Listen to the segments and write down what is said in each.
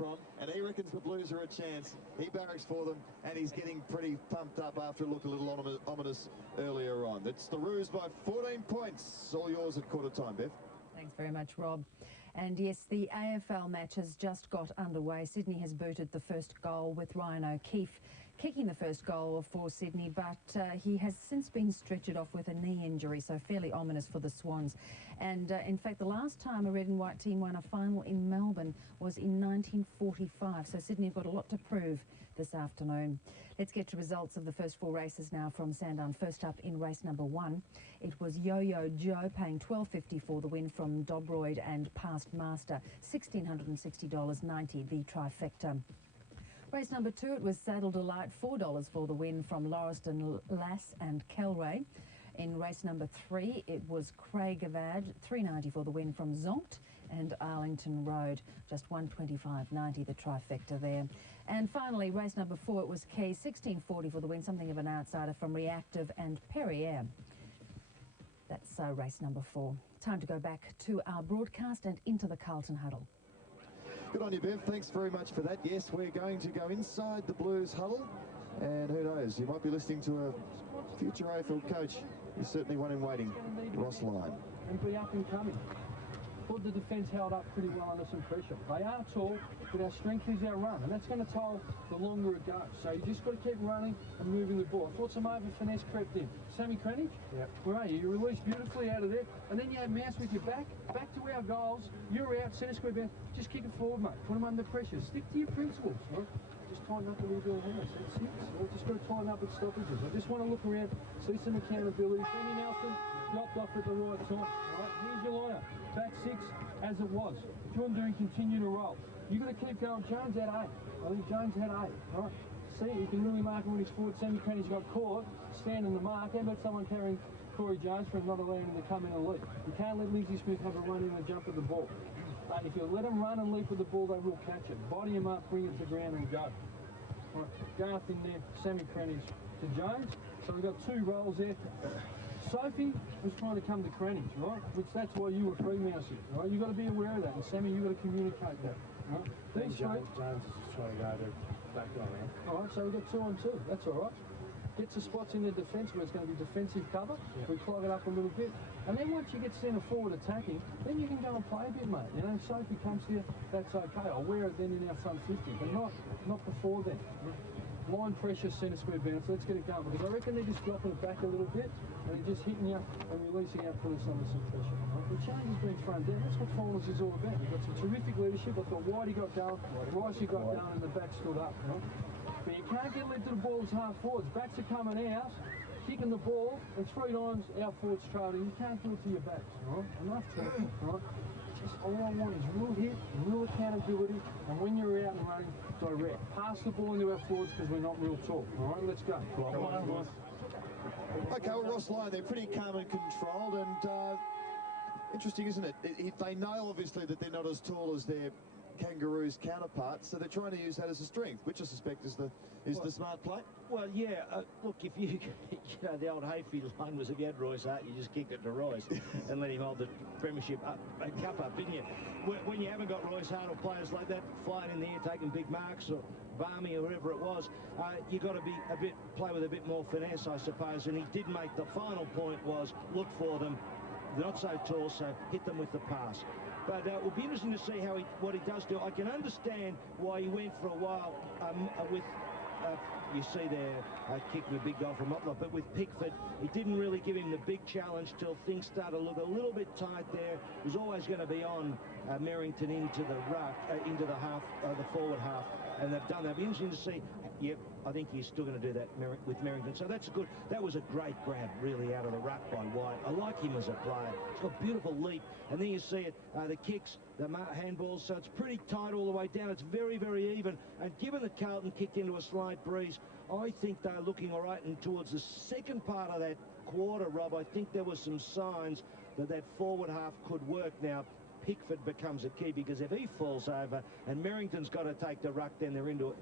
from, and he reckons the Blues are a chance. He barracks for them, and he's getting pretty pumped up after it looked a little ominous earlier on. It's the Roos by 14 points. All yours at quarter time, Bev. Thanks very much, Rob. And yes, the AFL match has just got underway. Sydney has booted the first goal with Ryan O'Keefe kicking the first goal for Sydney, but he has since been stretchered off with a knee injury, so fairly ominous for the Swans. And in fact, the last time a red and white team won a final in Melbourne was in 1945, so Sydney have got a lot to prove this afternoon. Let's get to results of the first four races now from Sandown. First up in race number 1, it was Yo-Yo Joe paying $12.50 for the win from Dobroyd and Past Master, $1,660.90, the trifecta. Race number 2, it was Saddle Delight, $4 for the win from Lauriston Lass and Kelray. In race number 3, it was Craig Avad, $3.90 for the win from Zonkt and Arlington Road, just $125.90, the trifecta there. And finally, race number 4, it was Key, $16.40 for the win, something of an outsider from Reactive and Perrier. That's race number 4. Time to go back to our broadcast and into the Carlton huddle. Good on you, Bev. Thanks very much for that. Yes, we're going to go inside the Blues huddle, and who knows, you might be listening to a future AFL coach. He's certainly one in waiting, Ross Lyon. And be up and coming. Thought the defence held up pretty well under some pressure. They are tall, but our strength is our run, and that's going to toll the longer it goes. So you just got to keep running and moving the ball. I thought some over finesse crept in. Sammy Krennic? Yep. Where are you? You released beautifully out of there, and then you have Mouse with your back to our goals. You're out, centre square bounce. Just kick it forward, mate. Put them under pressure. Stick to your principles, right? Just tighten up a little bit of hands. That's 6. Right? Just got to tighten up at stoppages. I just want to look around, see some accountability. Benny Nelson dropped off at the right time. Right? Here's your lineup. Back 6 as it was. John Doing continue to roll. You've got to keep going. Jones had 8. I think Jones had 8. Right? See, he can really mark him when he's forward. Sammy Crenny's got caught, standing the mark. How about someone carrying Corey Jones for another landing to come in and leap? You can't let Lindsay Smith have a run in and jump at the ball. If you let them run and leap with the ball, they will catch it. Body him up, bring it to ground and go. Right, Garth in there, Sammy Crenny's to Jones. So we've got 2 rolls there. Sophie was trying to come to Crenny's, right? Which that's why you were free-mousing, right? You've got to be aware of that. And Sammy, you've got to communicate that. Right? Jones is just trying to go to back line. All right, so we've got 2 on 2. That's all right. Get to spots in the defence where it's going to be defensive cover. Yeah. We clog it up a little bit. And then once you get centre forward attacking, then you can go and play a bit, mate. You know, if Sophie comes here, that's okay. I'll wear it then in our front 50, but not before then. Line pressure, centre square bounce. Let's get it going, because I reckon they're just dropping it back a little bit and they're just hitting you and releasing out, putting us under some pressure. Right? The change has been thrown down. That's what finals is all about. We've got some terrific leadership. I thought Whitey got going, Ricey got going, and the back stood up. Right? But you can't get led to the ball as half forwards. Backs are coming out, kicking the ball, and 3 times our forwards trailing. You can't do it to your backs. Right? Enough talking. Right? Just all I want is real hit, real accountability, and when you're out and running, direct. Pass the ball into our forwards because we're not real tall. All right, let's go. Okay, well, Ross Lyon, they're pretty calm and controlled, and interesting, isn't it? They know, obviously, that they're not as tall as their Kangaroos counterparts, so they're trying to use that as a strength, which I suspect is the smart play. Well, yeah. Look, if you know, the old Hayfield line was, if you had Royce Hart, you just kick it to Royce and let him hold the premiership cup up, didn't you? When you haven't got Royce Hart or players like that flying in the air, taking big marks, or Barmy or whatever it was, you got to play with a bit more finesse, I suppose. And he did make the final point was look for them. They're not so tall, so hit them with the pass. But it will be interesting to see what he does do. I can understand why he went for a while with, you see there, kicking a big goal from Motlop, but with Pickford, he didn't really give him the big challenge till things started to look a little bit tight there. It was always going to be on Merrington into the ruck, into the half, the forward half, and they've done that. It'll be interesting to see. Yep, I think he's still going to do that with Merrington. So that was a great grab, really, out of the ruck by White. I like him as a player. He's got a beautiful leap. And then you see it, the kicks, the handballs, so it's pretty tight all the way down. It's very, very even. And given that Carlton kicked into a slight breeze, I think they're looking all right. And towards the second part of that quarter, Rob, I think there were some signs that forward half could work. Now, Pickford becomes a key, because if he falls over and Merrington's got to take the ruck, then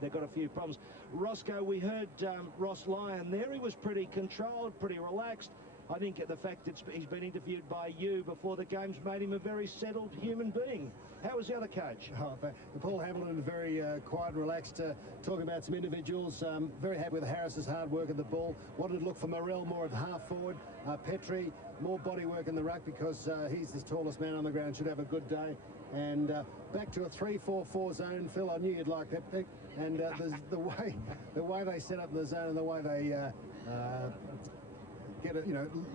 they've got a few problems. Roscoe, we heard Ross Lyon there. He was pretty controlled, pretty relaxed. I think the fact that he's been interviewed by you before the game's made him a very settled human being. How was the other coach? Oh, Paul Hamilton, very quiet and relaxed, talking about some individuals. Very happy with Harris's hard work at the ball. Wanted to look for Morrell more at the half forward. Petrie, more body work in the ruck because he's the tallest man on the ground, should have a good day. And back to a 3-4-4 zone. Phil, I knew you'd like that pick. And the way they set up the zone and the way they get it,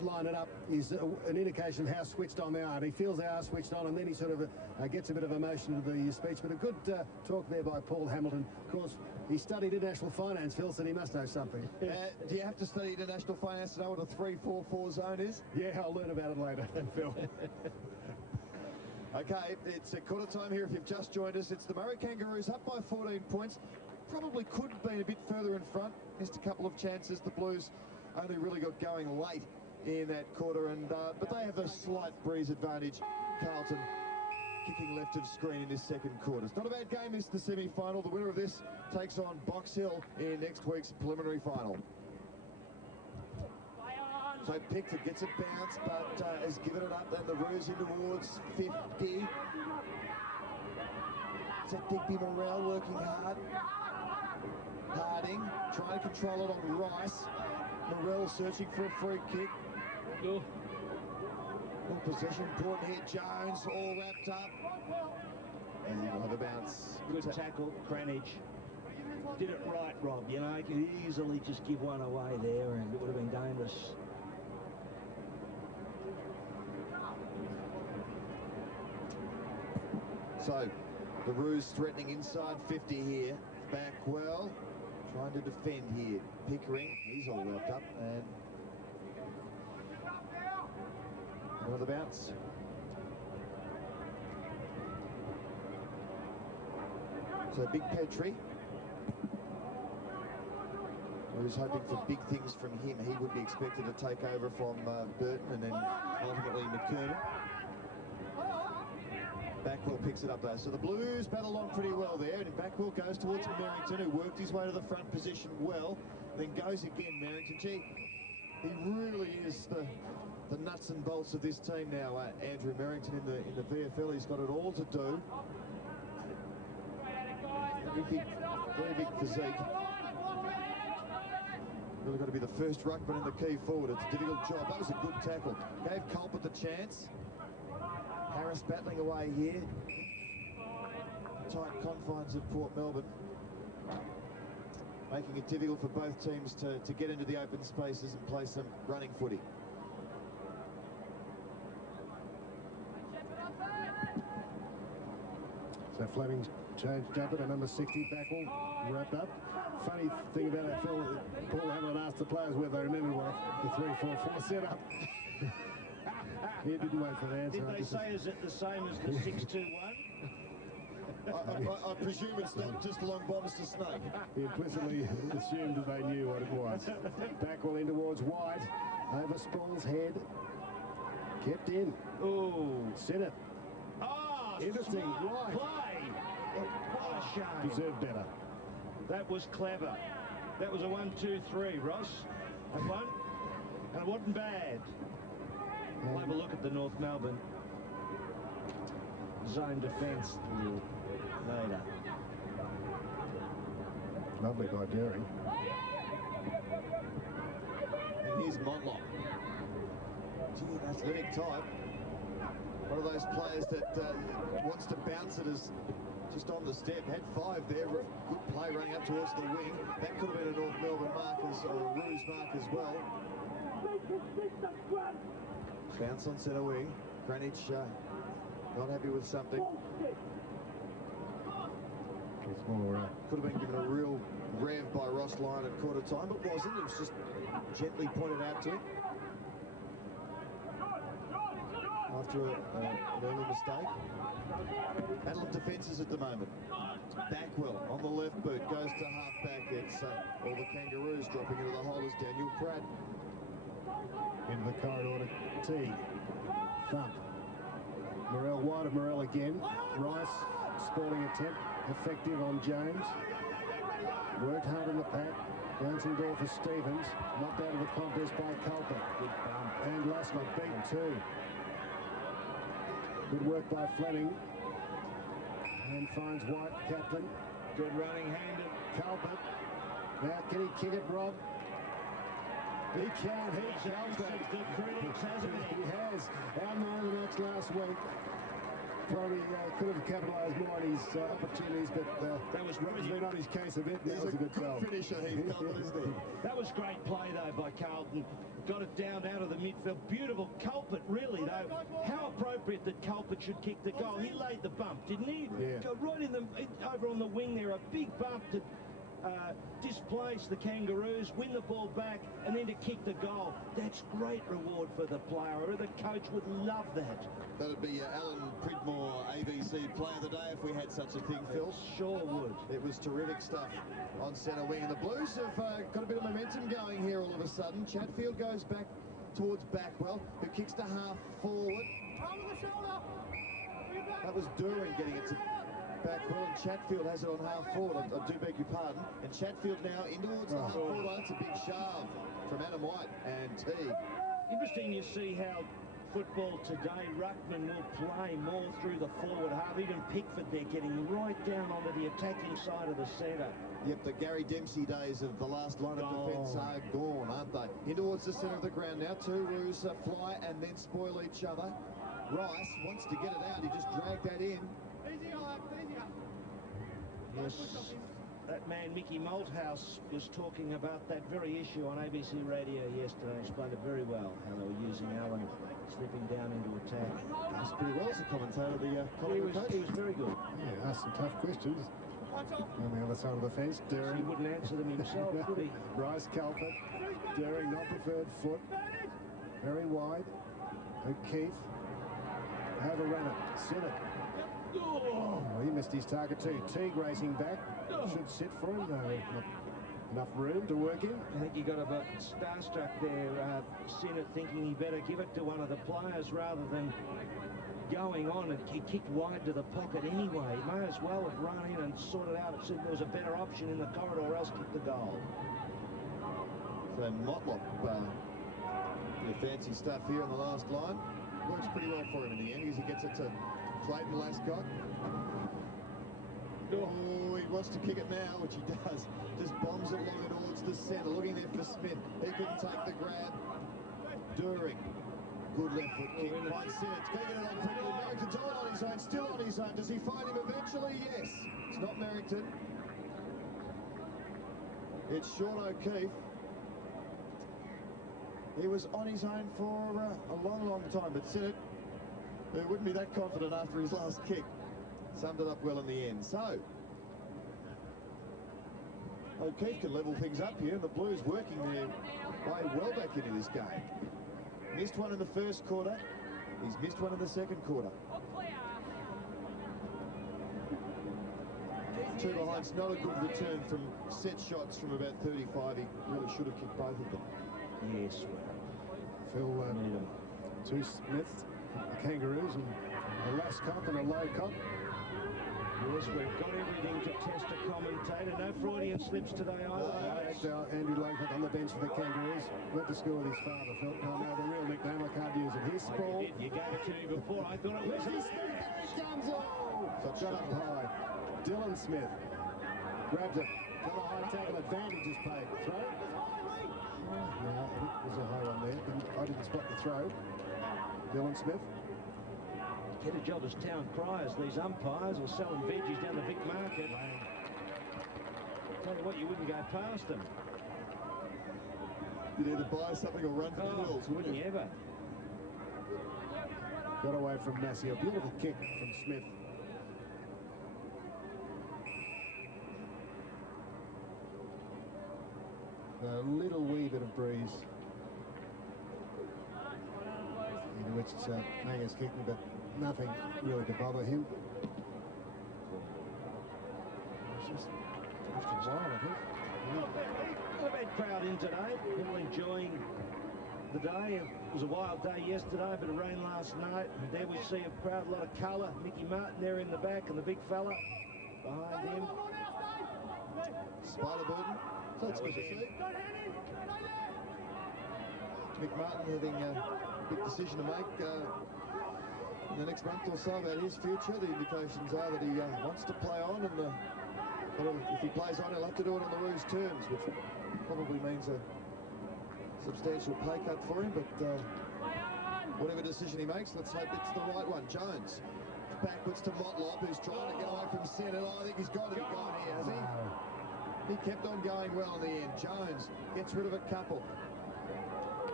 line it up is an indication of how switched on they are. And he feels they are switched on, and then he sort of gets a bit of emotion to the speech. But a good talk there by Paul Hamilton. Of course, he studied international finance, Phil, so he must know something. Do you have to study international finance to know what a 3-4-4 zone is? Yeah, I'll learn about it later, Phil. Okay, it's a quarter time here if you've just joined us. It's the Murray Kangaroos up by 14 points. Probably could have been a bit further in front. Missed a couple of chances. The Blues only really got going late in that quarter, and but they have a slight breeze advantage. Carlton kicking left of screen in this second quarter. It's not a bad game. It's the semi-final. The winner of this takes on Box Hill in next week's preliminary final. So Picton gets a bounce, but has given it up, and the Roos in towards 50. So Digby Morrell working hard. Harding trying to control it on Rice. Morrell searching for a free kick. Good possession, important here. Jones all wrapped up. And we'll have a bounce. Good tackle, Cranage. Did it right, Rob. You know, he could easily just give one away there and it would have been dangerous. So, the Roos threatening inside 50 here. Back well. Trying to defend here. Pickering, he's all wrapped up, and another bounce. So Big Petrie, who's hoping for big things from him. He would be expected to take over from Burton and then ultimately McKernan. Backwell picks it up though. So the Blues battle along pretty well there, and Backwell goes towards Merrington, who worked his way to the front position well, then goes again. Merrington, gee, he really is the nuts and bolts of this team now. Andrew Merrington in the VFL, he's got it all to do. Very big physique. Really got to be the first ruckman in the key forward. It's a difficult job. That was a good tackle. Gave Culpert the chance. Harris battling away here. Tight confines of Port Melbourne. Making it difficult for both teams to get into the open spaces and play some running footy. So Fleming's changed jumper to number 60, Backwell, wrapped up. Funny thing about that, Phil, Paul Hamilton asked the players whether they remembered what the 3-4-4 setup. He didn't wait for the answer. Did they say is it the same as the 6-2-1? I presume it's not just long bombs to Snake. He implicitly assumed that they knew what it was. Backwell in towards White. Over Spall's head. Kept in. Oh. Sent it. Ah, interesting. White. Play. What a shame. Deserved better. That was clever. That was a 1-2-3, Ross. And one. And it wasn't bad. We'll have a look at the North Melbourne zone defence later. Lovely by Daring. And here's Montlock. Gee, an athletic type. One of those players that wants to bounce it as just on the step. Had 5 there. Good play running up towards the wing. That could have been a North Melbourne mark or a Roos mark as well. Bounce on centre wing. Greenwich not happy with something. Could have been given a real rev by Ross Lyon at quarter time, but wasn't. It was just gently pointed out to him after an early mistake. Battle of defences at the moment. Backwell on the left boot goes to half back. It's all the Kangaroos dropping into the hole as Daniel Pratt. Into the corridor to T. Thump. Morrell wide of Morrell again. Rice, sporting attempt, effective on Jones. Worked hard in the pack. Bouncing ball for Stevens. Knocked out of the contest by Carlton. And Lascott beat too. Good work by Fleming. And finds White, captain. Good running handed. Carlton. Now can he kick it, Rob? He can. He answered the critics, hasn't he? He has. Our man of the match last week. Probably could have capitalised more on his opportunities, but that was Rob's been on his case a bit. That was a good goal. Finisher, Carlton, isn't he? That was great play, though, by Carlton. Got it down out of the midfield. Beautiful culprit, really, though. How appropriate that culprit should kick the goal. He laid the bump, didn't he? Yeah. Go right in the over on the wing there. A big bump to displace the Kangaroos, win the ball back, and then to kick the goal. That's great reward for the player. The coach would love that. That'd be Alan Pridmore, ABC Player of the Day, if we had such a thing, Phil. Sure would. It was terrific stuff on centre wing. And the Blues have got a bit of momentum going here all of a sudden. Chatfield goes back towards Backwell, who kicks to half forward. That was Duran getting it to Backwell, and Chatfield has it on half forward. I do beg your pardon. And Chatfield now in towards the half forward line. It's a big shove from Adam White and Teague. Interesting you see how football today, ruckman will play more through the forward half. Even Pickford there getting right down onto the attacking side of the centre. Yep, the Gary Dempsey days of the last line of defence are gone, aren't they? In towards the centre of the ground now. Two Roos fly and then spoil each other. Rice wants to get it out. He just dragged that in. Yes, that man Mickey Malthouse was talking about that very issue on ABC Radio yesterday. He explained it very well, how they were using Allen slipping down into attack. That's pretty well as a commentator. He was very good. Yeah, asked some tough questions. On the other side of the fence, Daring. He wouldn't answer them himself, would he? Rice, Carlton. Daring, not preferred foot. Very wide. O'Keefe. Overran it. Sinnott. Oh, he missed his target too. Teague racing back. Should sit for him. No, not enough room to work in. I think he got a bit starstruck there. Sinnott thinking he better give it to one of the players rather than going on, and he kicked wide to the pocket anyway. He may as well have run in and sorted out. It said there was a better option in the corridor, or else kick the goal. So Motlop, the fancy stuff here in the last line. Works pretty well for him in the end because he gets it to Clayton Lascott. Oh, he wants to kick it now, which he does. Just bombs it along towards the centre. Looking there for Smith. He couldn't take the grab. During. Good left foot kick. Finds Sinnott. Going to get it on quickly. Merrington's all on his own. Still on his own. Does he find him eventually? Yes. It's not Merrington. It's Sean O'Keefe. He was on his own for a long, long time, but Sinnott, who wouldn't be that confident after his last kick, summed it up well in the end. So, O'Keefe can level things up here, and the Blues working their way well back into this game. Missed one in the first quarter. He's missed one in the second quarter. Two behind's not a good return from set shots from about 35. He really should have kicked both of them. Yes, Phil, two Smiths, the Kangaroos, and a Lascott and a low cop. Yes, we've got everything to test a commentator. No Freudian slips today either. Andrew Laycock on the bench for the Kangaroos. Went to school with his father, Phil. Oh, no, the real nickname, I can't use it. His ball. You gave it to me before. I thought it was... Comes shut up high. Dylan Smith grabs it. Got a high tackle advantage is paid. Throw. Yeah, I think there's a high one there. I didn't spot the throw. Dylan Smith. Get a job as town criers, these umpires, or selling veggies down the Vic Market. Tell you what, you wouldn't go past them. You'd either buy something or run for the hills, wouldn't you ever? Got away from Massey. A beautiful kick from Smith. A little wee bit of breeze. Into which Manga's kicking, but nothing really to bother him. It's just drifted wide, I think. Not a bad crowd in today. People enjoying the day. It was a wild day yesterday, a bit of rain last night. And there we see a crowd, a lot of colour. Mickey Martin there in the back, and the big fella behind him. Spider Burton. So it's good to see. Mick Martin having a big decision to make in the next month or so about his future. The indications are that he wants to play on, and if he plays on, he'll have to do it on the Roos terms, which probably means a substantial pay cut for him. But whatever decision he makes, let's hope it's the right one. Jones backwards to Motlop, who's trying to get away from centre. I think he's got to be gone here, has he? He kept on going well in the end. Jones gets rid of a couple.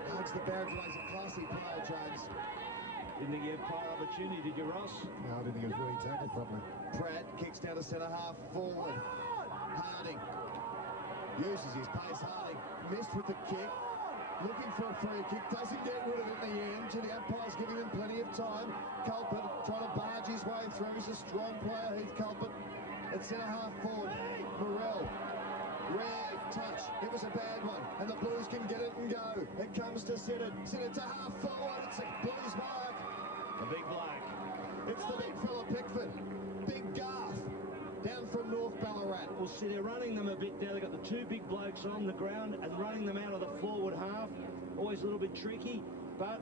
Hugs the boundary. He's a classy player, Jones. Didn't think he had prior opportunity, did you, Ross? No, I didn't think he was really tackled properly. Pratt kicks down to centre half forward. Harding uses his pace. Harding missed with the kick. Looking for a free kick. Doesn't get rid of it in the end. To the umpire's giving him plenty of time. Carlton trying to barge his way through. He's a strong player, Heath Carlton. At centre half forward. Morrell. Rare touch. It was a bad one. And the Blues can get it and go. It comes to Sinnott. Sinnott to half forward. It's a Blues mark. The big black. It's the big fella Pickford. Big Garth. Down from North Ballarat. Well, see, they're running them a bit now. They've got the two big blokes on the ground and running them out of the forward half. Always a little bit tricky, but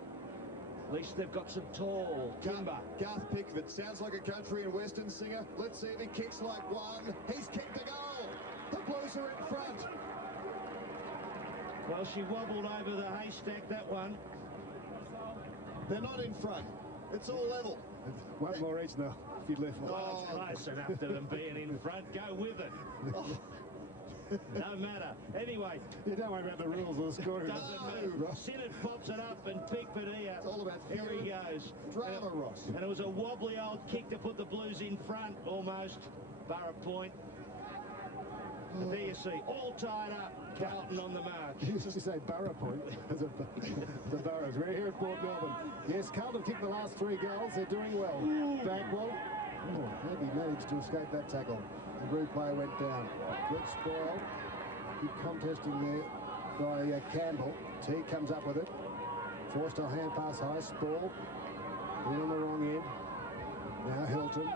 at least they've got some tall timber. Garth Pickford sounds like a country and western singer. Let's see if he kicks like one. He's kicked a goal. The Blues are in front. Well, she wobbled over the haystack, that one. They're not in front. It's all level. One more each now. If you'd left one. Well, it's close enough to them being in front. Go with it. No matter. Anyway. You don't worry about the rules of the scoring. Doesn't matter. Sinnott pops it up and Pickford here. It's all about Here he goes. Drama, Ross. And it was a wobbly old kick to put the Blues in front almost. Borough point. And there you see, all tied up. Carlton on the march. You used to say Borough Point as a the Boroughs. We're here at Port Melbourne. Yes, Carlton kicked the last 3 goals. They're doing well. Bagwell. Oh, maybe managed to escape that tackle. The blue player went down. Good spoil. Good contesting there by Campbell. T comes up with it. Forced a hand pass high. Spall. In on the wrong end. Now Hilton.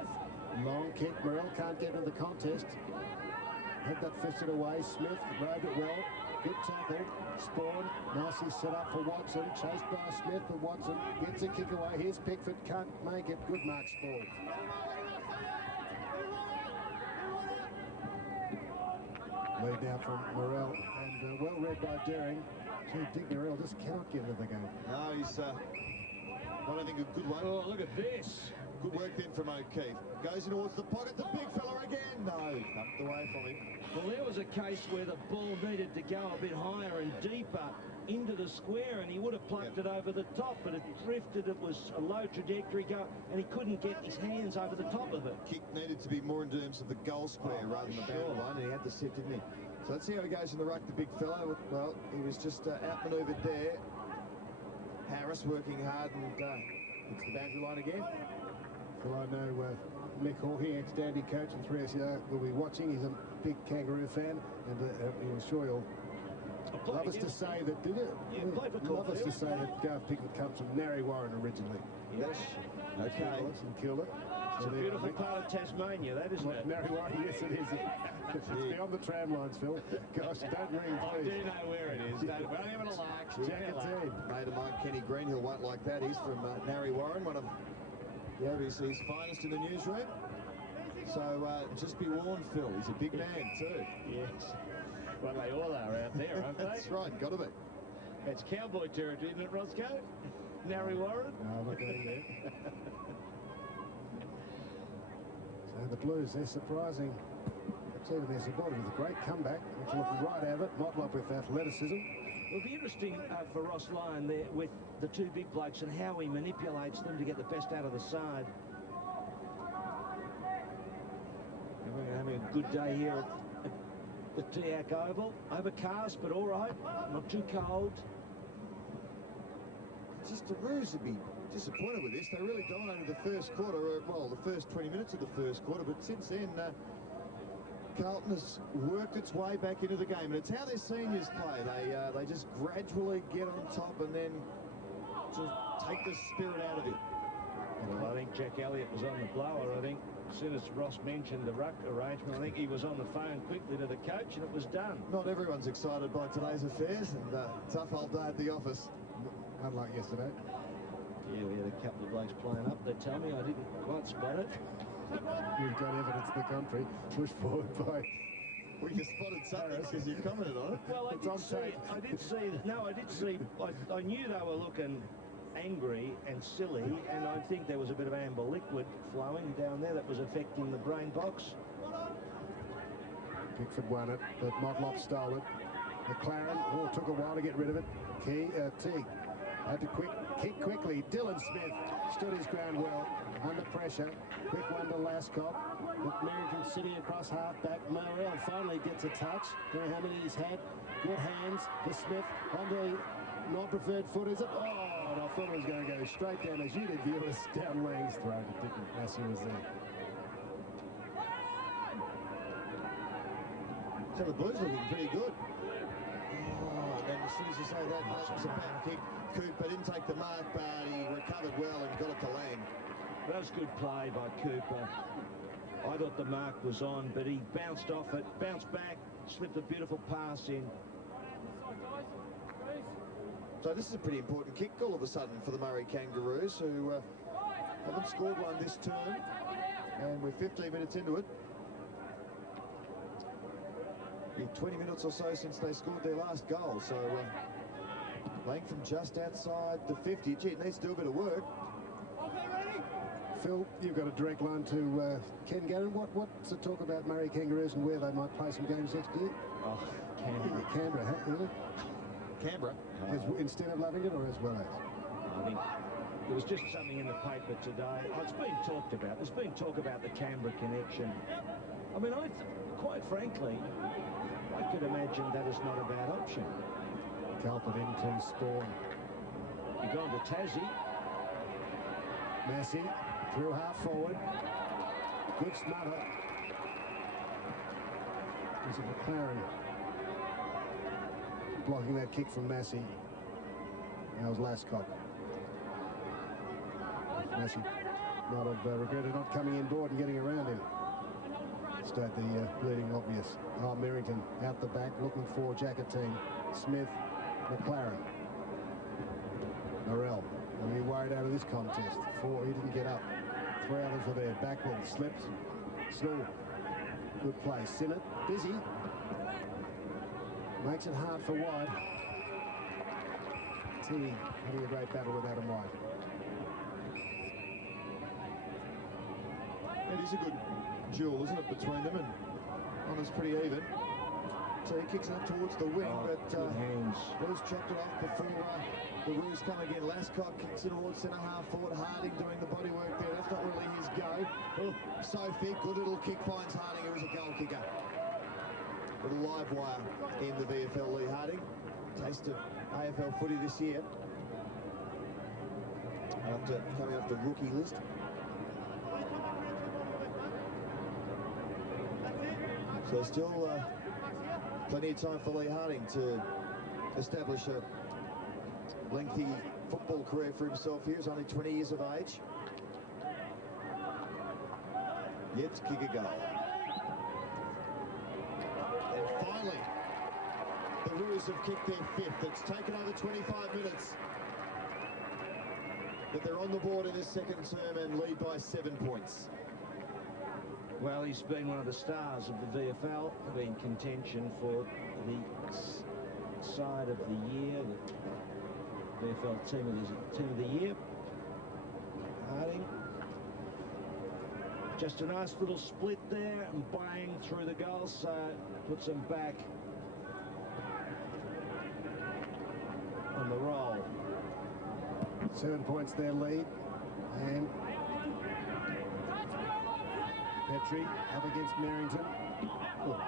Long kick. Morrell can't get into the contest. Had that fisted away. Smith rode it well. Good tackle. Spawn. Nicely set up for Watson. Chased by Smith, but Watson gets a kick away. Here's Pickford. Can't make it. Good mark, Spawn. Lead now from Morrell. And well read by Daring. Gee, Dick Morrell just cannot get into the game. No, he's, I don't think a good one. Oh, look at this. Good work then from O'Keefe. Goes in towards the pocket. The big fella again. No, tucked away from him. Well, there was a case where the ball needed to go a bit higher and deeper into the square, and he would have plucked it over the top, but it drifted. It was a low trajectory go, and he couldn't get his hands over the top of it. Kick needed to be more in terms of the goal square rather than the boundary line, and he had to sit, didn't he? So let's see how he goes in the ruck, the big fella. Well, he was just outmanoeuvred there. Harris working hard, and it's the boundary line again. Well, I know Mick Hawkey, ex-dandy coach in 3SEO, will be watching. He's a big Kangaroo fan, and I'm sure he'll love us to say that, did it? Yeah, played for love us to say that Garth Pickford comes from Narry Warren originally. Yes. Okay. And killed it. It's a beautiful part of Tasmania, that, isn't it? Narry Warren, yes it is. It's beyond the tram lines, Phil. Gosh, don't ring, I please. do know where it is. We're only having a lark. Jacket Mate of mine, Kenny Greenhill, won't like that. He's from Narry Warren, one of the ABC's finest in the newsroom. So just be warned, Phil. He's a big man too. Yes. Well, they all are out there, aren't they? That's right, got to be. It's cowboy territory, isn't it, Roscoe? Narry Warren? No, I'm not going there. So the Blues, they're surprising. Perhaps even their supporters with a great comeback. It's looking right at it. Motlop with athleticism. It'll be interesting for Ross Lyon there with the two big blokes and how he manipulates them to get the best out of the side. And we're having a good day here at the Tiac Oval. Overcast, but all right. Not too cold. Just the Roos would be disappointed with this. They really dominated the first quarter, well, the first 20 minutes of the first quarter, but since then, Carlton has worked its way back into the game, and it's how their seniors play. They just gradually get on top and then just take the spirit out of it. Well, I think Jack Elliott was on the blower. I think as soon as Ross mentioned the ruck arrangement, I think he was on the phone quickly to the coach, and it was done. Not everyone's excited by today's affairs, and tough old day at the office. Unlike yesterday. Yeah, we had a couple of blokes playing up. They tell me I didn't quite spot it. We've got evidence to the contrary. Pushed forward by... We just spotted something because you commented on it. Well, I did see. I knew they were looking angry and silly, and I think there was a bit of amber liquid flowing down there that was affecting the brain box. Pickford won it, but Motlop stole it. McLaren, took a while to get rid of it. Teague had to kick quickly. Dylan Smith stood his ground well under pressure. Quick one to Lascott. But Merrington sitting across half-back. Morrell finally gets a touch. Don't know how many he's had. Good hands to Smith. On the non-preferred foot, is it? Oh, and I thought it was going to go straight down, as you did, viewers, down Lang's throat. It didn't. Massey was there. So the Blues looking pretty good. Oh, and then as soon as you say that was a bad kick. Cooper didn't take the mark, but he recovered well and got it to Lang. That was good play by Cooper. I thought the mark was on, but he bounced off it, bounced back, slipped a beautiful pass in. So this is a pretty important kick all of a sudden for the Murray Kangaroos, who haven't scored one this term, and we're 15 minutes into it. 20 minutes or so since they scored their last goal, so playing from just outside the 50. Gee, it needs to do a bit of work. Phil, you've got a direct line to Ken Gannon. What's the talk about Murray Kangaroos and where they might play some games next year? Oh, Canberra. Canberra, isn't it? Canberra. Instead of loving it, or as well as? I think there was just something in the paper today. Oh, it's been talked about. There's been talk about the Canberra connection. I mean, quite frankly, I could imagine that is not a bad option. Carlton into Spawn. You've gone to Tassie. Massey through half forward. Good smother. Was it McLaren blocking that kick from Massey? That was Lascott. Massey might have regretted not coming in board and getting around him. State the bleeding obvious. Oh, Merrington out the back looking for Jackatine. Smith, McLaren. Morrell. And he worried out of this contest. He didn't get up. 3 others were there. Backball slips. Snow. Good play. Sinnott. Busy. Makes it hard for White. T having a great battle with Adam White. It is a good duel, isn't it, between them, and Honor's pretty even. So he kicks it up towards the wing, but Blues chopped it off before the Roos come again. Lascott kicks it towards centre half forward. Harding doing the body work there. That's not really his go. Sophie, good little kick, finds Harding, who is a goal kicker. Little live wire in the VFL. Lee Harding, taste of AFL footy this year after coming off the rookie list. So still plenty of time for Lee Harding to establish a lengthy football career for himself here. He's only 20 years of age. Yet to kick a goal. And finally, the Roos have kicked their 5th. It's taken over 25 minutes. But they're on the board in this second term and lead by 7 points. Well, he's been one of the stars of the VFL, been contention for the side of the year, the VFL team of the year. Harding, just a nice little split there and bang through the goal, so puts them back on the roll. 7 points their lead, and Petrie up against Merrington. Oh,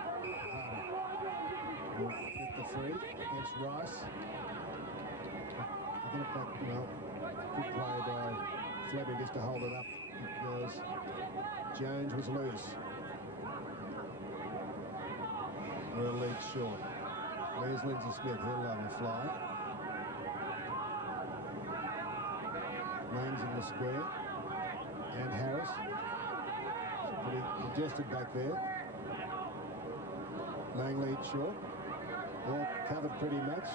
will get the free against Rice. I think that, well, good play by Fleming just to hold it up because Jones was loose. We're a lead short. There's Lindsay Smith, he'll love a fly. Lane's in the square. and Harris. Pretty congested back there. Langley short. All covered pretty much.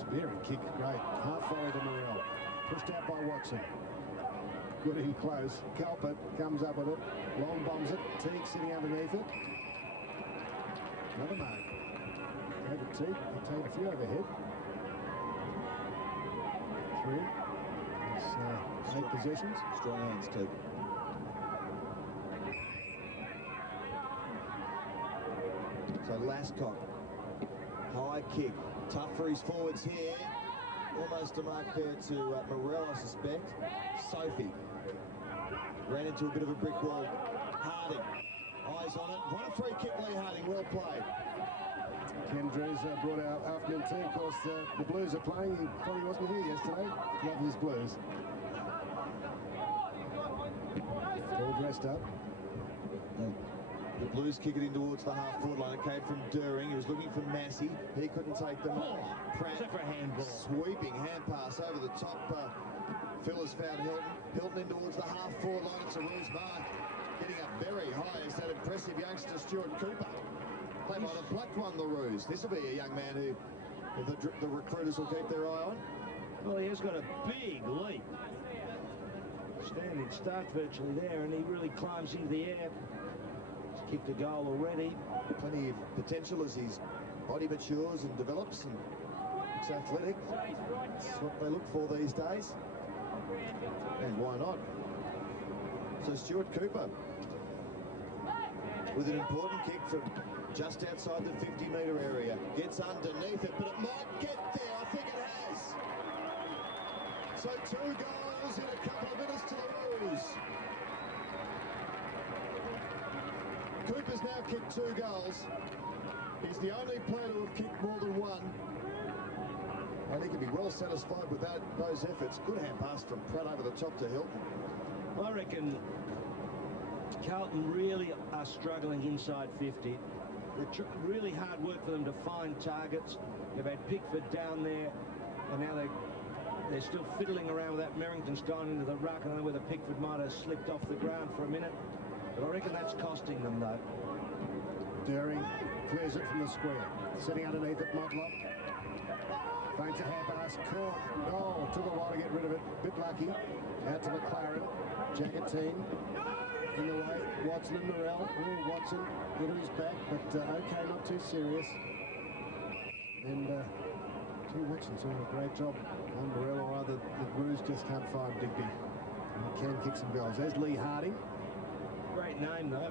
Spearing kick, great. Half volley to Morrell. Pushed out by Watson. Good in close. Carlton comes up with it. Long bombs it. Teague sitting underneath it. Another mark. David Teague. He'll take a few overhead. 3. It's 8 possessions. Strong hands, Teague. So Lascott, high kick, tough for his forwards here. Almost a mark there to Morrell, I suspect. Sophie ran into a bit of a brick wall. Harding, eyes on it. What a free kick, Lee Harding, well played. Ken Drews brought our afternoon tea. Of course, the Blues are playing. He probably wasn't here yesterday. Love his Blues. All dressed up. The Blues kick it in towards the half-forward line. It came from During. He was looking for Massey. He couldn't take them on. Pratt, for a handball. Sweeping hand pass over the top. Phil has found Hilton. Hilton in towards the half-forward line. It's a Roos mark. Getting up very high is that impressive youngster, Stuart Cooper. They might have plucked one, the Roos. This will be a young man who the recruiters will keep their eye on. Well, he has got a big leap. Standing start virtually there, and he really climbs into the air. He's kicked a goal already. Plenty of potential as his body matures and develops and looks athletic. That's what they look for these days. And why not? So Stuart Cooper with an important kick from just outside the 50-metre area. Gets underneath it, but it might get there. I think it has. So 2 goals in a couple of minutes to the Roos. Cooper's now kicked 2 goals. He's the only player to have kicked more than 1. And he can be well satisfied with those efforts. Good hand pass from Pratt over the top to Hilton. I reckon Carlton really are struggling inside 50. It's really hard work for them to find targets. They've had Pickford down there, and now they're still fiddling around with that. Merrington's gone into the ruck. I don't know whether Pickford might have slipped off the ground for a minute, but I reckon that's costing them, though. During clears it from the square. Sitting underneath it, Motlop. Finds a hand pass. Caught. Oh, took a while to get rid of it. Bit lucky. Out to McLaren. Jackatine. In the way, Watson and Morrell. Oh, Watson into his back, but okay, not too serious. And Watson's doing a great job on Morrell, or rather, the Blues just can't find Digby. He can kick some goals. There's Lee Harding. Great name, though,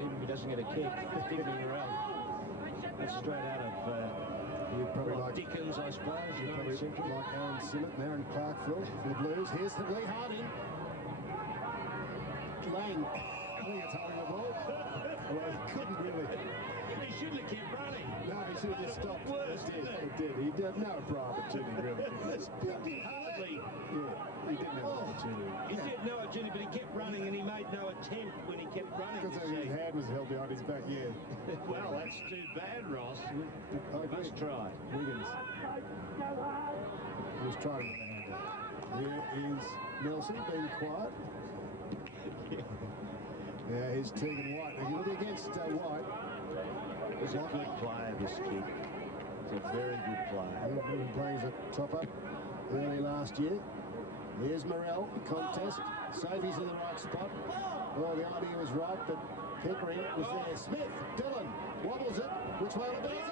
even if he doesn't get a kick. Digby Morrell. That's straight out of You'd probably like Dickens, I suppose. You'd probably like Aaron Simmett and Aaron Clarkville for the Blues. Here's the Lee Harding. Lang, I think it's holding the ball. Well, he couldn't really. He shouldn't have kept running. No, he should have just stopped. Worse, He did. He did. No opportunity, really. Hardly. Yeah, he didn't have an opportunity. He did no opportunity, but he kept running, and he made no attempt when he kept running. Because his hand was held behind his back, yeah. Well, that's too bad, Ross. I agree. Must try. Wiggins. He was trying to get the hand up. Here is Nelson being quiet. Yeah, here's Tegan White. He'll be against White. He's a good player, this kid. He's a very good player. He'll be playing as a top-up early last year. Here's Morrell, contest. Sophie's in the right spot. Well, the idea was right, but Pickering was there. Smith, Dillon, wobbles it. Which way will it be?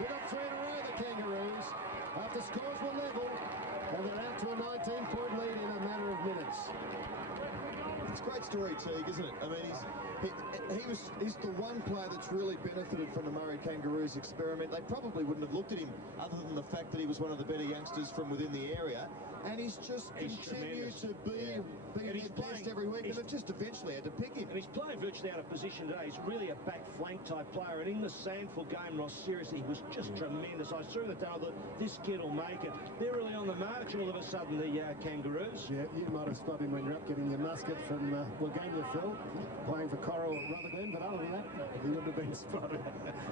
They got 3 in a row, the Kangaroos. After scores were level, and they're out to a 19-point lead in a matter of minutes. It's a great story, Teague, isn't it? I mean, he's the one player that's really benefited from the Murray Kangaroos experiment. They probably wouldn't have looked at him other than the fact that he was one of the better youngsters from within the area. and he's just continued to be their best every week, and they've just eventually had to pick him. And he's playing virtually out of position today. He's really a back flank type player, and in the Sandford game, Ross, seriously, he was just tremendous. I saw the time that this kid will make it. They're really on the march all of a sudden, the Kangaroos. Yeah, you might have spotted him when you're up getting your musket from Wagania Phil, playing for Coral at Rutherglen, but other than that, he wouldn't have been spotted.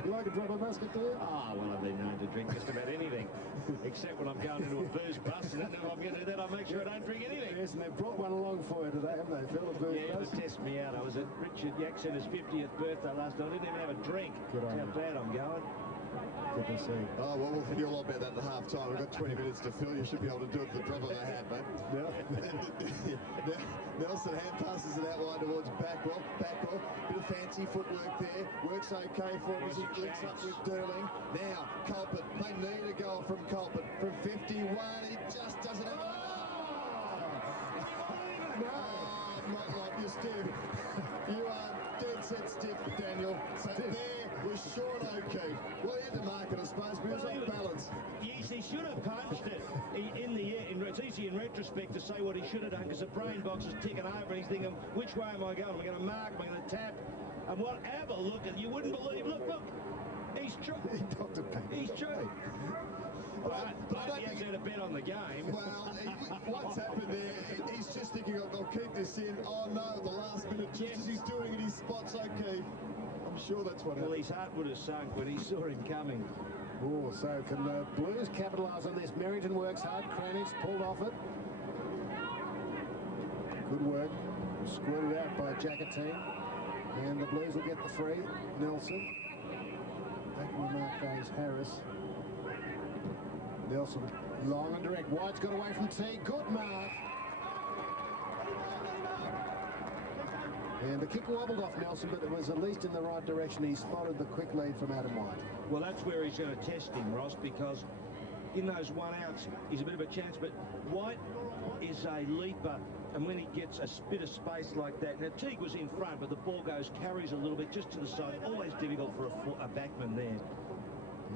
You like a drop of musket, do you? Ah, well, I've been known to drink just about anything, except when I'm going into a booze bus, and if I'm going to do that, I'll make sure I don't drink anything. Yes, and they've brought one along for you today, haven't they, Phil? A booze bus? To test me out. I was at Richard Yaxen's 50th birthday last night. I didn't even have a drink. Good on That's how you. bad I'm going. Good to see. Oh, well, we'll hear all about that at the half-time. We've got 20 minutes to fill. You should be able to do it at the drop of a hat, mate. Nelson hand passes it out wide towards Backwell. Backwell, bit of fancy footwork there. Works okay for him as he links up with Durling. Now, Carlton. They need a goal from Carlton. From 51, he just doesn't have a... Oh, not like you, Steve. You are dead set stiff, Daniel. So there was Sean O'Keefe. Well, he had to mark it, I suppose, but he was off balance. Yes, he should have punched it in the air. It's easy in retrospect to say what he should have done, because the brain box is ticking over and he's thinking, which way am I going? Am I going to mark? Am I going to tap? And what? Have a look at, you wouldn't believe. Look. He's true. He's true. But I don't think he had a bet on the game. Well, what's happened there, he's just thinking, I'll keep this in. Oh no, the last minute, just as he's doing it, he spots O'Keefe. I'm sure that's what happened. Well, his heart would have sunk when he saw him coming. Oh, so can the Blues capitalise on this? Merrington works hard. Kranich pulled off it. Good work. Squirted out by Jackatine. And the Blues will get the free. Nelson. Back in the mark goes Harris. Nelson, long and direct. White's got away from T. Good mark. And the kick wobbled off Nelson, but it was at least in the right direction. He spotted the quick lead from Adam White. Well, that's where he's going to test him, Ross, because in those 1 outs, he's a bit of a chance, but White is a leaper, and when he gets a bit of space like that, now Teague was in front, but the ball carries a little bit just to the side. Always difficult for a backman there.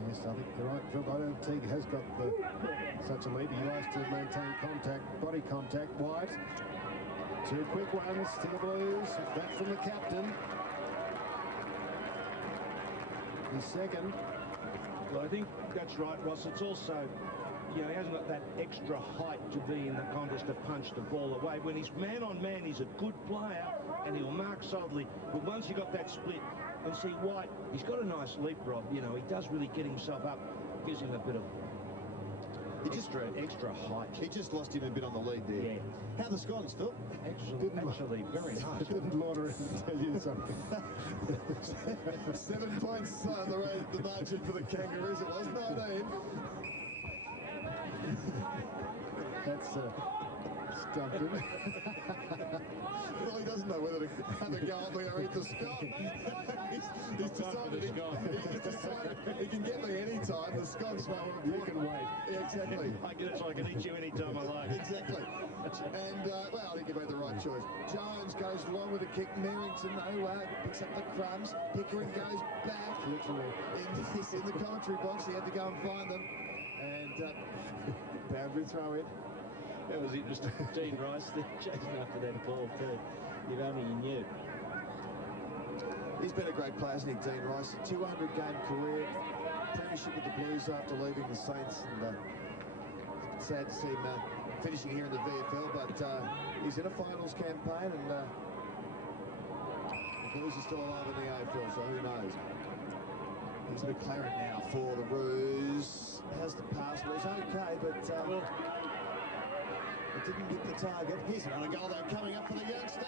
Yes, I think you're right, Phil. I don't think Teague has got such a lead. He likes to maintain contact, body contact. White. Two quick ones to the Blues. That from the captain. The second. Well, I think that's right, Ross. It's also, he hasn't got that extra height to be in the contest to punch the ball away. When he's man on man, he's a good player and he'll mark solidly. But once you got that split, and see White, he's got a nice leap, Rob. He does really get himself up, gives him a bit of extra height. He just lost him a bit on the lead there. Yeah. How the scones, Phil? Actually, very nice. Didn't lauder in and tell you something. 7 points the margin for the Kangaroos. It was 19. That's stumped him. Well, he doesn't know whether to have a go at me or eat the scone. he's decided he can get me any time. The scone's more important. You can wait. Yeah, exactly. I get it so I can eat you any time I like. Exactly. And, well, I think he made the right choice. Jones goes long with a kick. Merrington, picks up the crumbs. Pickering goes back. Literally. In the commentary box, he had to go and find them. And boundary throw in. That was interesting. Dean Rice chasing after that ball too. If only he knew. He's been a great player, hasn't he, Dean Rice? 200-game career, premiership with the Blues after leaving the Saints, and sad to see him finishing here in the VFL, but he's in a finals campaign, and the Blues are still alive in the AFL, so who knows? Here's McLaren now for the Roos. Has the pass, was okay, but it didn't get the target. Here's another goal though coming up for the youngster.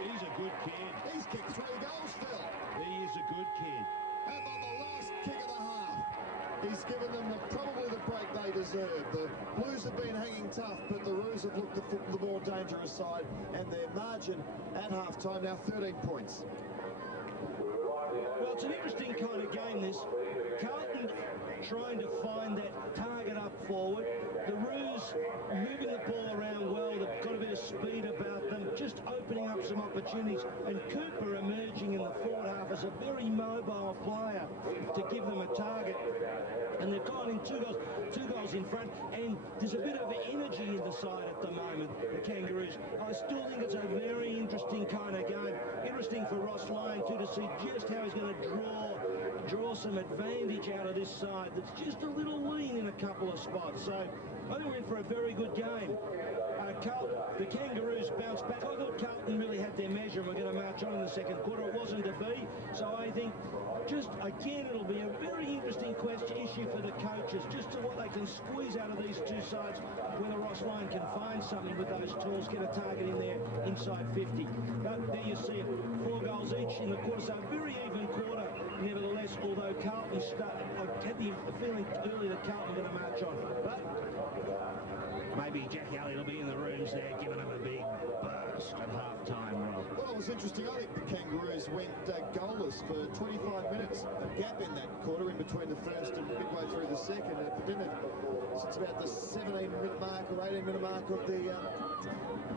He's a good kid. He's kicked 3 goals, Phil. He is a good kid. And on the last kick of the half, he's given them probably the break they deserve. The Blues have been hanging tough, but the Roos have looked the more dangerous side, and their margin at half-time now 13 points. Well, it's an interesting kind of game, this. Carlton trying to find that target up forward. The Roos moving the ball around well. They've got a bit of speed about them, just opening up some opportunities. opportunities. And Cooper emerging in the forward half as a very mobile player to give them a target. And they've gone in two goals in front, and there's a bit of energy in the side at the moment, the Kangaroos. I still think it's a very interesting kind of game. Interesting for Ross Lyon too, to see just how he's going to draw some advantage out of this side that's just a little lean in a couple of spots. So I think we're in for a very good game. Carlton, the Kangaroos bounced back. I thought Carlton really had their measure and were going to march on in the second quarter. It wasn't to be. So I think just again it'll be a very interesting issue for the coaches, just to what they can squeeze out of these two sides, whether Ross Lyon can find something with those tools, get a target in there inside 50. But there you see it, 4 goals each in the quarter, so a very even quarter nevertheless, although Carlton I had the feeling early that Carlton were going to march on. But maybe Jackie Elliott will be in the rooms there giving them a big burst at half-time, Rob. Well, it was interesting. I think the Kangaroos went goalless for 25 minutes. A gap in that quarter in between the first and midway through the second. But then since about the 17-minute mark or 18-minute mark of the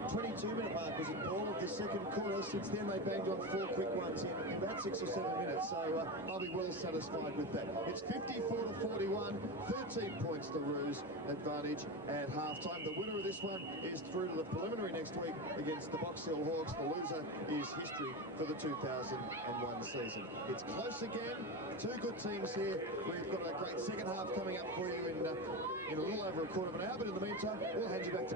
22-minute mark was it ball of the second quarter. Since then they banged on 4 quick ones in about 6 or 7 minutes. So I'll be well satisfied with that. It's 54-41, 13 points the Roos advantage at half-time. The winner of this one is through to the preliminary next week against the Box Hill Hawks. The loser is history for the 2001 season. It's close again. 2 good teams here. We've got a great second half coming up for you in a little over a quarter of an hour. But in the meantime, we'll hand you back to